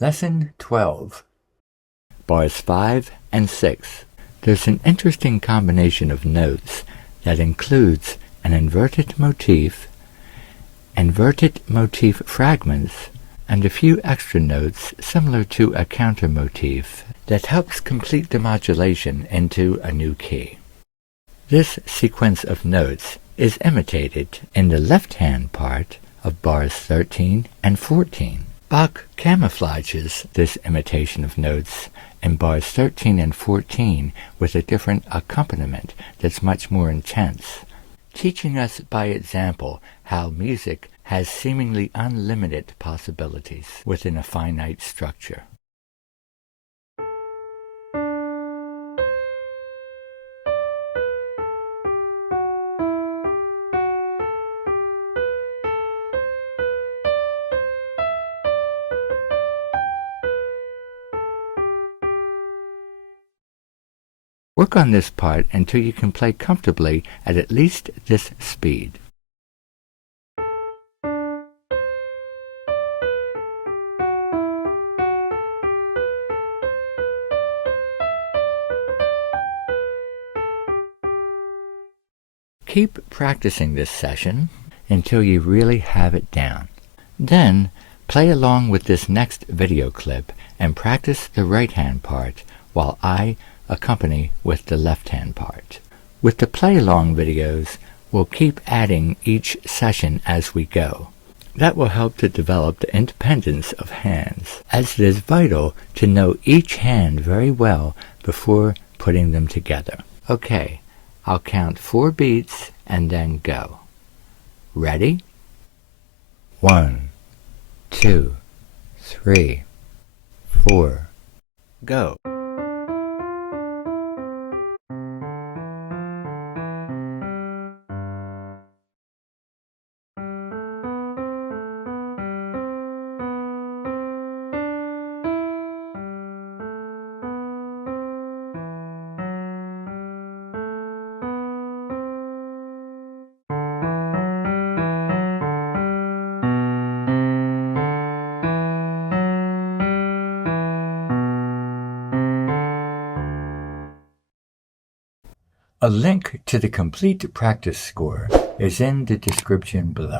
Lesson 12. Bars 5 and 6. There's an interesting combination of notes that includes an inverted motif fragments, and a few extra notes similar to a counter motif that helps complete the modulation into a new key. This sequence of notes is imitated in the left-hand part of bars 13 and 14. Bach camouflages this imitation of notes in bars 13 and 14 with a different accompaniment that's much more intense, teaching us by example how music has seemingly unlimited possibilities within a finite structure. Work on this part until you can play comfortably at least this speed. Keep practicing this session until you really have it down. Then play along with this next video clip and practice the right-hand part while I accompany with the left-hand part. With the play-along videos, we'll keep adding each session as we go. That will help to develop the independence of hands, as it is vital to know each hand very well before putting them together. Okay, I'll count 4 beats and then go. Ready? 1, 2, 3, 4, go. A link to the complete practice score is in the description below.